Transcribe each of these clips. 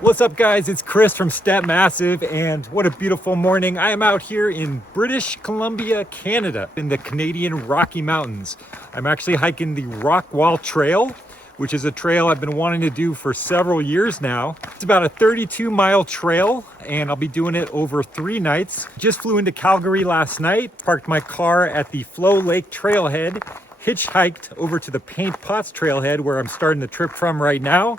What's up guys, it's Chris from Step Massive, and what a beautiful morning. I am out here in British Columbia, Canada, in the Canadian Rocky Mountains. I'm actually hiking the Rockwall Trail, which is a trail I've been wanting to do for several years now. It's about a 32-mile trail, and I'll be doing it over 3 nights. Just flew into Calgary last night, parked my car at the Flow Lake Trailhead, hitchhiked over to the Paint Pots Trailhead where I'm starting the trip from right now.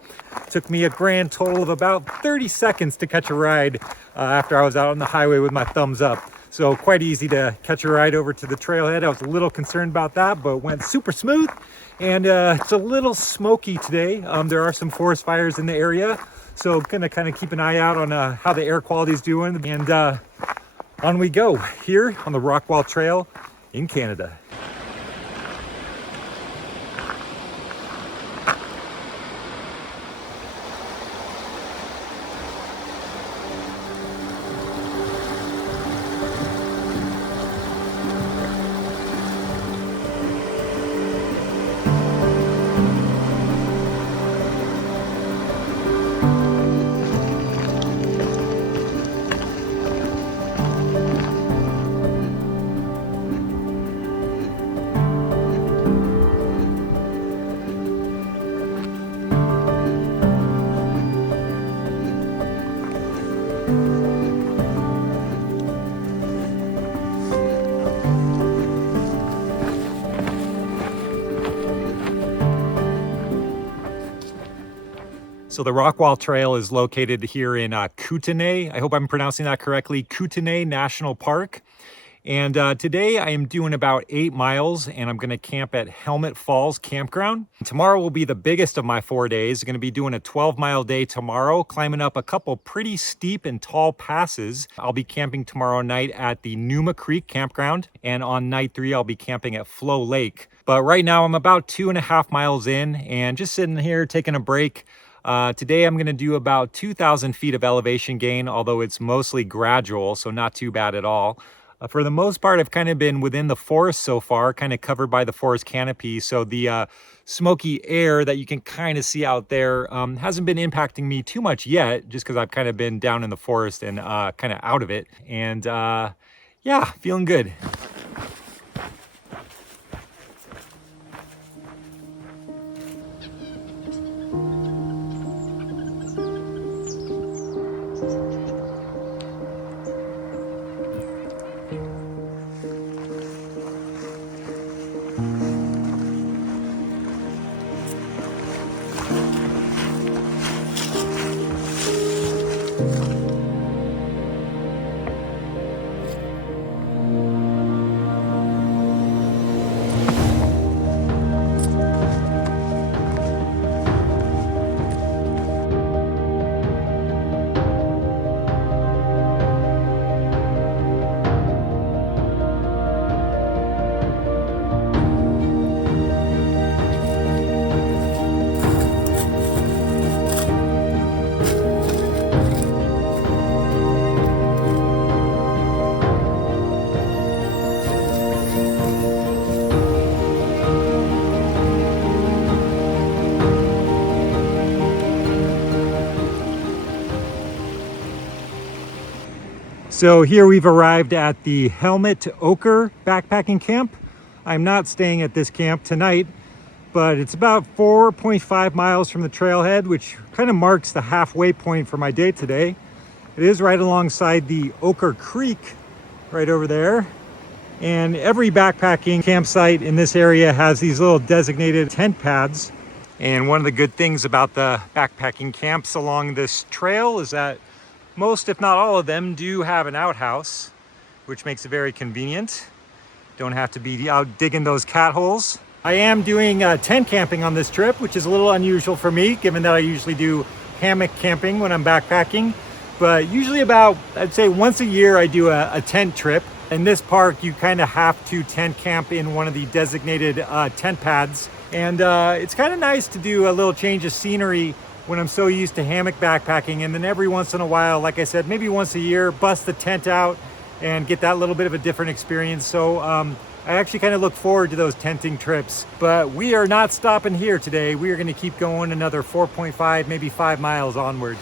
Took me a grand total of about 30 seconds to catch a ride after I was out on the highway with my thumbs up. So quite easy to catch a ride over to the trailhead. I was a little concerned about that, but went super smooth. And it's a little smoky today. There are some forest fires in the area, so gonna kind of keep an eye out on how the air quality is doing. And on we go here on the Rockwall Trail in Canada. So the Rockwall Trail is located here in Kootenay. I hope I'm pronouncing that correctly. Kootenay National Park. And today I am doing about 8 miles, and I'm going to camp at Helmet Falls Campground. Tomorrow will be the biggest of my 4 days. I'm going to be doing a 12-mile day tomorrow, climbing up a couple pretty steep and tall passes. I'll be camping tomorrow night at the Numa Creek Campground, and on night 3 I'll be camping at Flow Lake. But right now I'm about 2.5 miles in and just sitting here taking a break. Today I'm going to do about 2,000 feet of elevation gain, although it's mostly gradual, so not too bad at all. For the most part, I've kind of been within the forest so far, kind of covered by the forest canopy, so the smoky air that you can kind of see out there hasn't been impacting me too much yet, just because I've kind of been down in the forest and kind of out of it. And yeah, feeling good. So here we've arrived at the Helmet-Ochre backpacking camp. I'm not staying at this camp tonight, but it's about 4.5 miles from the trailhead, which kind of marks the halfway point for my day today. It is right alongside the Ochre Creek right over there. And every backpacking campsite in this area has these little designated tent pads. And one of the good things about the backpacking camps along this trail is that most, if not all of them, do have an outhouse, which makes it very convenient. Don't have to be out digging those cat holes. I am doing tent camping on this trip, which is a little unusual for me, given that I usually do hammock camping when I'm backpacking. But usually about, I'd say once a year, I do a tent trip. In this park, you kind of have to tent camp in one of the designated tent pads. And it's kind of nice to do a little change of scenery when I'm so used to hammock backpacking. And then every once in a while, like I said, maybe once a year, bust the tent out and get that little bit of a different experience. So I actually kind of look forward to those tenting trips. But we are not stopping here today. We are going to keep going another 4.5, maybe 5 miles onward.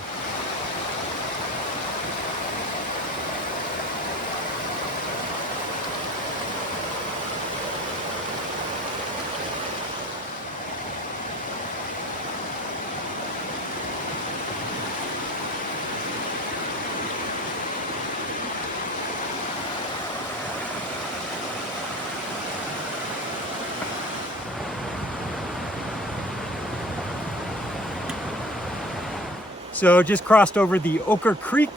So just crossed over the Ochre Creek,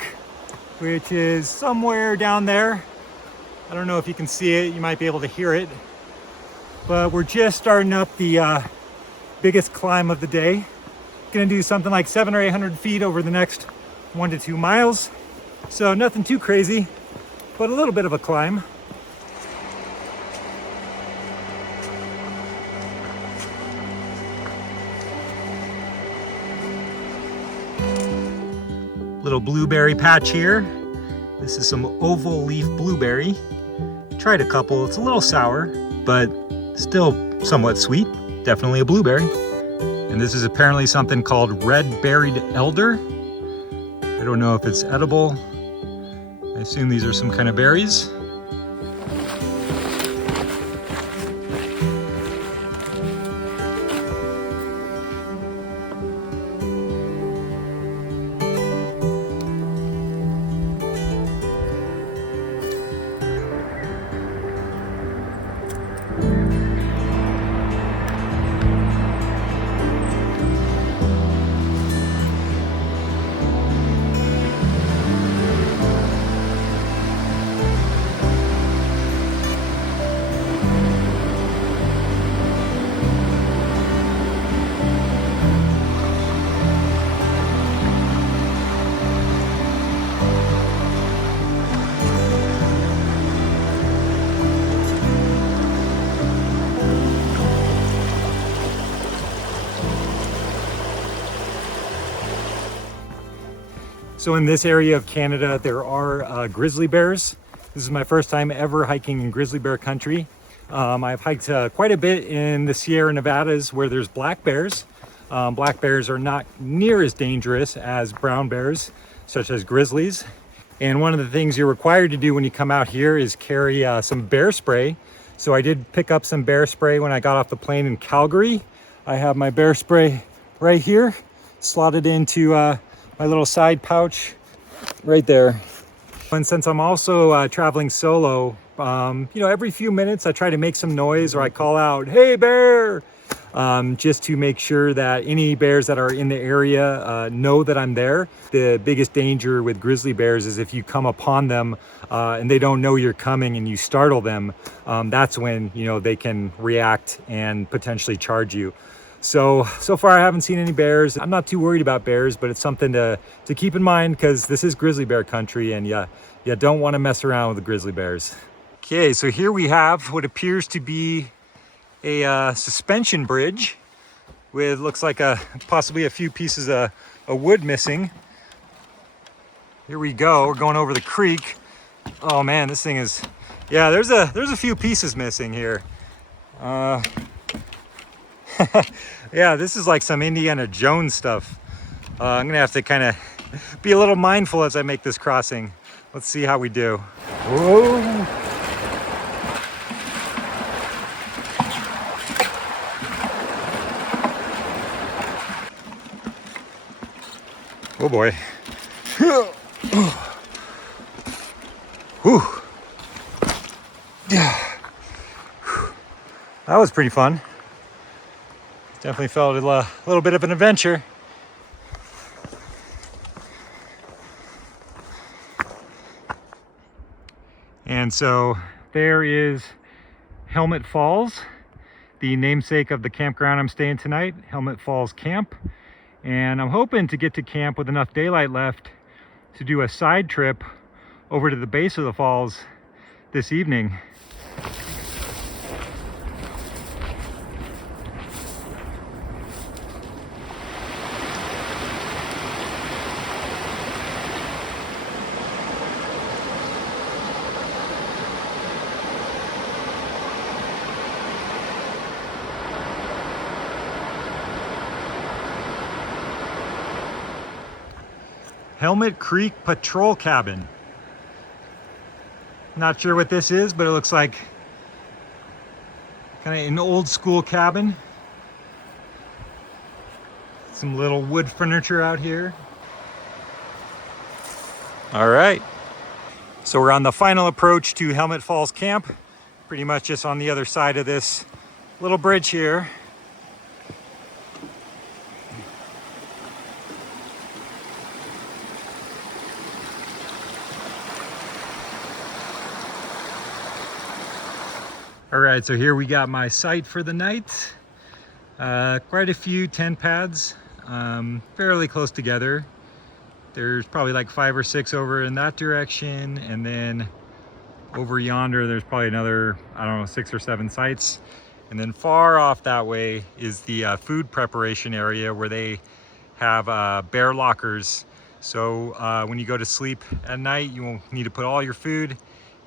which is somewhere down there. I don't know if you can see it, you might be able to hear it. But we're just starting up the biggest climb of the day. Gonna do something like 700 or 800 feet over the next 1 to 2 miles. So nothing too crazy, but a little bit of a climb. Little blueberry patch here. This is some oval leaf blueberry. Tried a couple, it's a little sour, but still somewhat sweet. Definitely a blueberry. And this is apparently something called red-berried elder. I don't know if it's edible. I assume these are some kind of berries. So in this area of Canada, there are grizzly bears. This is my first time ever hiking in grizzly bear country. I've hiked quite a bit in the Sierra Nevadas where there's black bears. Black bears are not near as dangerous as brown bears, such as grizzlies. And one of the things you're required to do when you come out here is carry some bear spray. So I did pick up some bear spray when I got off the plane in Calgary. I have my bear spray right here, slotted into my little side pouch right there. And since I'm also traveling solo, every few minutes I try to make some noise or I call out, "Hey bear!" Just to make sure that any bears that are in the area know that I'm there. The biggest danger with grizzly bears is if you come upon them and they don't know you're coming and you startle them, that's when they can react and potentially charge you. So far I haven't seen any bears. I'm not too worried about bears, but it's something to keep in mind because this is grizzly bear country and you don't want to mess around with the grizzly bears. Okay, so here we have what appears to be a suspension bridge with looks like possibly a few pieces of wood missing. Here we go, we're going over the creek. Oh man, this thing is, there's a few pieces missing here. Yeah, this is like some Indiana Jones stuff. I'm gonna have to kind of be a little mindful as I make this crossing. Let's see how we do. Whoa. Oh boy. Whew. That was pretty fun. Definitely felt a little bit of an adventure. And so there is Helmet Falls, the namesake of the campground I'm staying tonight, Helmet Falls Camp. And I'm hoping to get to camp with enough daylight left to do a side trip over to the base of the falls this evening. Helmet Creek Patrol Cabin. Not sure what this is, but it looks like kind of an old school cabin. Some little wood furniture out here. All right. So we're on the final approach to Helmet Falls Camp. Pretty much just on the other side of this little bridge here. right, so here we got my site for the night. Quite a few tent pads, fairly close together. There's probably like 5 or 6 over in that direction, and then over yonder there's probably another, I don't know, 6 or 7 sites. And then far off that way is the food preparation area where they have bear lockers. So when you go to sleep at night, you will need to put all your food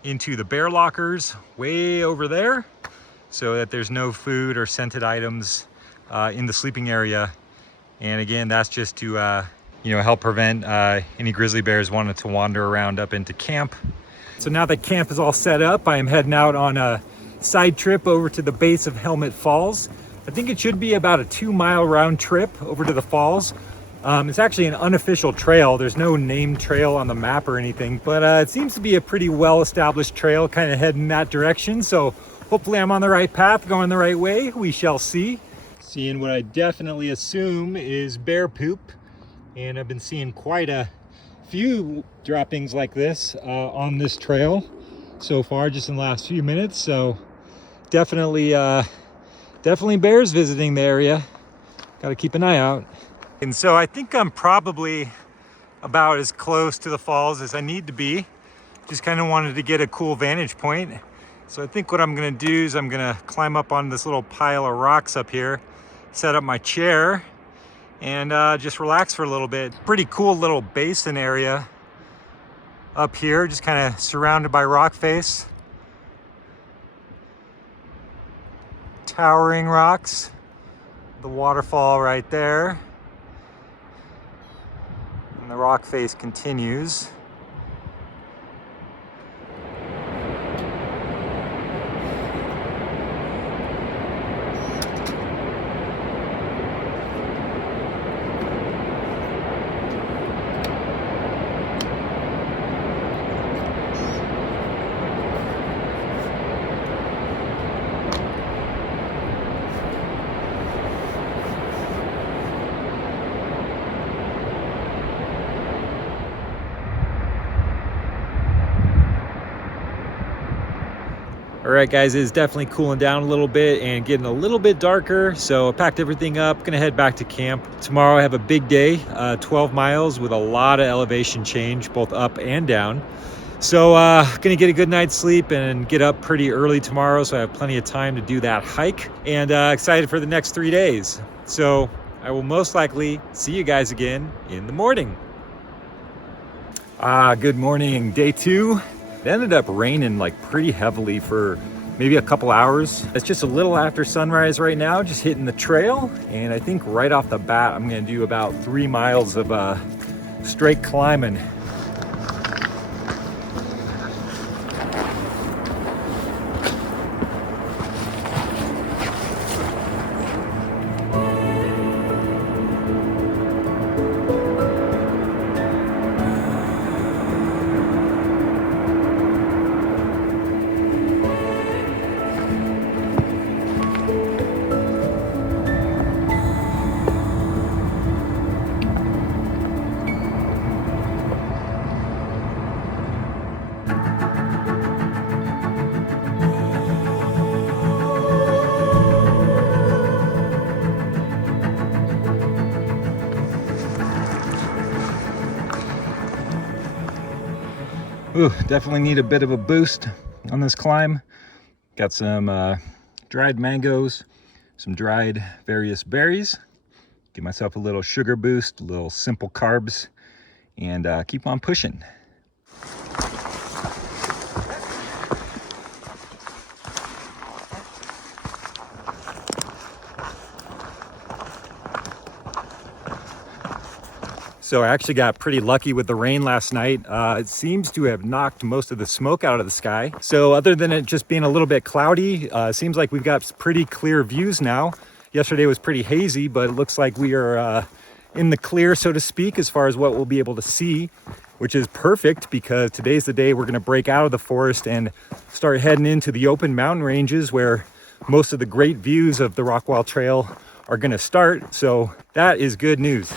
into the bear lockers way over there, so that there's no food or scented items in the sleeping area. And again, that's just to help prevent any grizzly bears wanting to wander around up into camp. So now that camp is all set up, I am heading out on a side trip over to the base of Helmet Falls. I think it should be about a 2-mile round trip over to the falls. It's actually an unofficial trail. There's no named trail on the map or anything, but it seems to be a pretty well-established trail kind of heading that direction. So hopefully I'm on the right path, going the right way. We shall see. Seeing what I definitely assume is bear poop. And I've been seeing quite a few droppings like this on this trail so far, just in the last few minutes. So definitely bears visiting the area. Got to keep an eye out. And so I think I'm probably about as close to the falls as I need to be. Just kind of wanted to get a cool vantage point. So I think what I'm gonna do is I'm gonna climb up on this little pile of rocks up here, set up my chair, and just relax for a little bit. Pretty cool little basin area up here, just kind of surrounded by rock face. Towering rocks. The waterfall right there. And the rock face continues. All right, guys, it's definitely cooling down a little bit and getting a little bit darker. So I packed everything up, gonna head back to camp. Tomorrow I have a big day, 12 miles with a lot of elevation change, both up and down. So gonna get a good night's sleep and get up pretty early tomorrow, so I have plenty of time to do that hike, and excited for the next 3 days. So I will most likely see you guys again in the morning. Good morning, day 2. It ended up raining like pretty heavily for maybe a couple hours. It's just a little after sunrise right now, just hitting the trail. And I think right off the bat, I'm gonna do about 3 miles of straight climbing. Ooh, definitely need a bit of a boost on this climb. Got some dried mangoes, some dried various berries. Give myself a little sugar boost, a little simple carbs, and keep on pushing. So I actually got pretty lucky with the rain last night. It seems to have knocked most of the smoke out of the sky. So other than it just being a little bit cloudy, seems like we've got pretty clear views now. Yesterday was pretty hazy, but it looks like we are in the clear, so to speak, as far as what we'll be able to see, which is perfect because today's the day we're gonna break out of the forest and start heading into the open mountain ranges where most of the great views of the Rockwall Trail are gonna start. So that is good news.